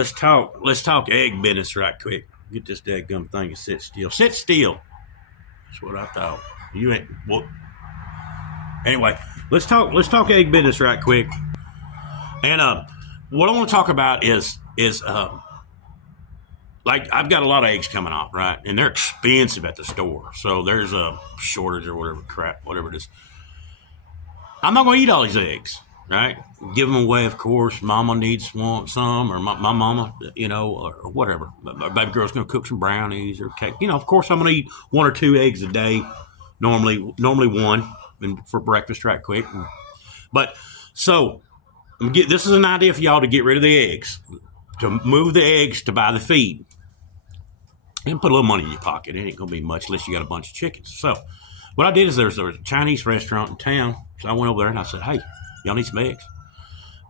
Let's talk egg business right quick. Get this dadgum thing to sit still. Sit still. That's what I thought. You ain't what anyway, let's talk egg business right quick. And what I want to talk about is like I've got a lot of eggs coming off, right? And they're expensive at the store. So there's a shortage or whatever it is. I'm not gonna eat all these eggs, right? Give them away, of course. Mama needs some, or my mama, or whatever. My baby girl's gonna cook some brownies or cake. Of course, I'm gonna eat one or two eggs a day. Normally one, and for breakfast, right quick. But so this is an idea for y'all to get rid of the eggs, to move the eggs, to buy the feed, and put a little money in your pocket. It ain't gonna be much unless you got a bunch of chickens. So what I did is there was a Chinese restaurant in town. So I went over there and I said, "Hey, y'all need some eggs?"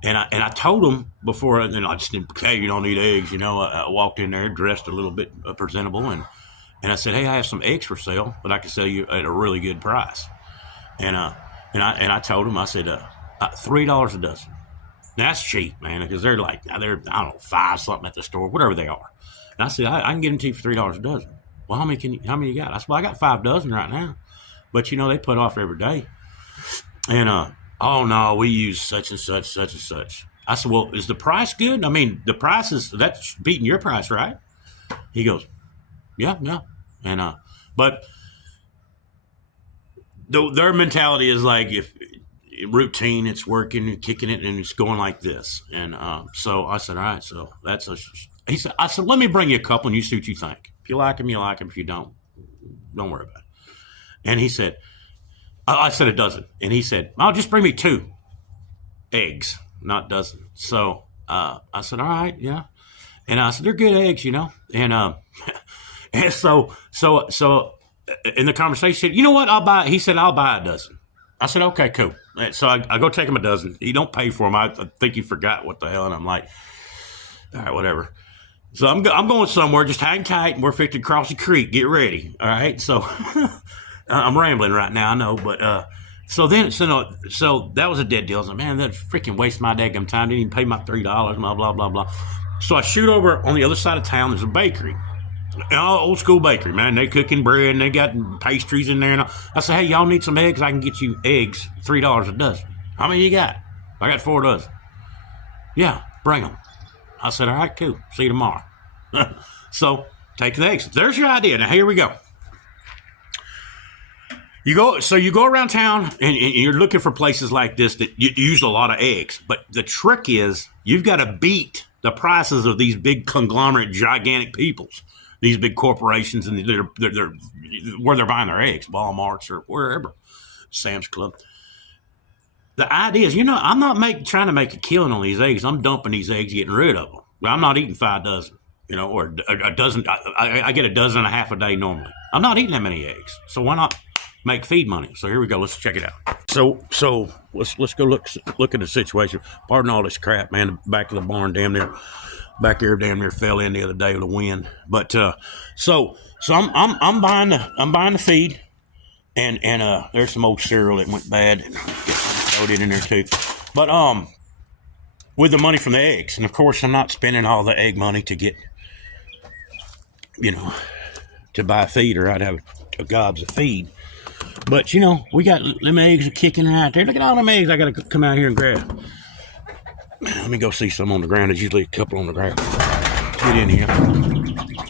And I told them before, and I just didn't, "Hey, you don't need eggs." I walked in there dressed a little bit presentable, and I said, "Hey, I have some eggs for sale, but I can sell you at a really good price." And I told them, I said, $3 a dozen. Now, that's cheap, man, because they're I don't know, five something at the store, whatever they are. And I said, I can get them to you for $3 a dozen. Well, how many you got? I said, well, I got 5 dozen right now, but they put off every day. And oh no, we use such and such. I said, well, is the price good? I mean, the price that's beating your price, right? He goes, yeah. And but their mentality is like, if routine, it's working, kicking it, and it's going like this. And so I said, all right, so I said, let me bring you a couple and you see what you think. If you like them, you like them. If you don't worry about it. And he said, I said a dozen. And he said, "I'll just bring me 2 eggs, not dozen." So I said, all right, yeah. And I said, they're good eggs, And and so in the conversation, he said, "You know what? I'll buy." He said, "I'll buy a dozen." I said, "Okay, cool." So I go take him a dozen. He don't pay for them. I think he forgot what the hell. And I'm like, all right, whatever. So I'm going somewhere. Just hang tight, and we're fixing to cross the creek. Get ready. All right. So I'm rambling right now, I know, but so that was a dead deal. I was like, man, that freaking waste my daggum time. Didn't even pay my $3. Blah blah blah. So I shoot over on the other side of town. There's a bakery. Old school bakery, man. They cooking bread and they got pastries in there. And I said, hey, y'all need some eggs? I can get you eggs, $3 a dozen. How many you got? I got 4 dozen. Yeah, bring them. I said, all right, cool. See you tomorrow. So take the eggs. There's your idea. Now here we go. You go around town and you're looking for places like this that you use a lot of eggs. But the trick is you've got to beat the prices of these big conglomerate, gigantic peoples. These big corporations, and they're where they're buying their eggs, Walmart's or wherever, Sam's Club. The idea is, I'm not trying to make a killing on these eggs. I'm dumping these eggs, getting rid of them. I'm not eating 5 dozen, or a dozen. I get a dozen and a half a day normally. I'm not eating that many eggs, so why not make feed money? So here we go. Let's check it out. So let's go look at the situation. Pardon all this crap, man. The back of the barn, back there damn near fell in the other day with the wind. But so I'm buying the feed, and there's some old cereal that went bad, and throw it in there too. But with the money from the eggs, and of course I'm not spending all the egg money to get to buy feed, or I'd have a gobs of feed. But we got them eggs are kicking right there. Look at all them eggs I gotta come out here and grab. Let me go see some on the ground. There's usually a couple on the ground. Get in here.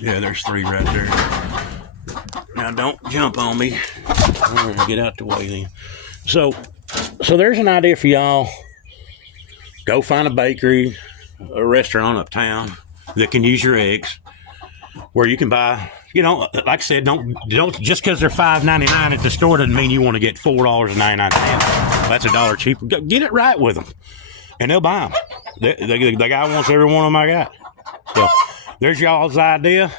Yeah, there's 3 right there. Now don't jump on me. I'm gonna get out the way then. So there's an idea for y'all. Go find a bakery, a restaurant uptown that can use your eggs, where you can buy. Like I said, don't just because they're $5.99 at the store doesn't mean you want to get $4.99. That's $1 cheaper. Get it right with them, and they'll buy them. The guy wants every one of them I got. So there's y'all's idea.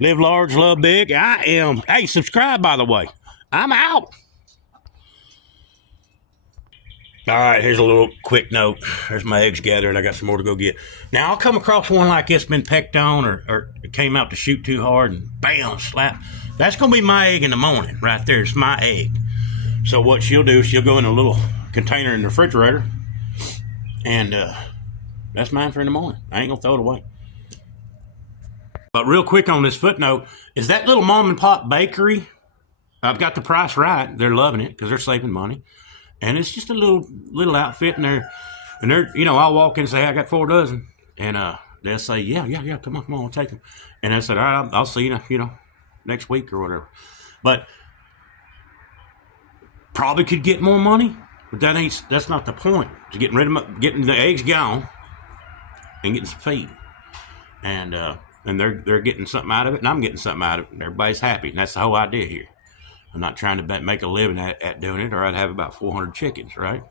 Live large, love big. I am. Hey, subscribe, by the way. I'm out. All right, here's a little quick note. There's my eggs gathered. I got some more to go get. Now, I'll come across one like this, been pecked on, or it came out to shoot too hard, and bam, slap. That's going to be my egg in the morning, right there. It's my egg. So what she'll do is she'll go in a little container in the refrigerator, and That's mine for in the morning. I ain't gonna throw it away. But real quick on this footnote, is that little mom and pop bakery? I've got the price right. They're loving it because they're saving money, and it's just a little outfit, and they're I'll walk in and say, hey, I got 4 dozen, and they'll say, yeah, come on, I'll take them, and I said, all right, I'll see you, next week or whatever, but probably could get more money, but that's not the point. It's getting the eggs gone, and getting some feed, and they're getting something out of it, and I'm getting something out of it, and everybody's happy, and that's the whole idea here. I'm not trying to make a living at doing it, or I'd have about 400 chickens, right?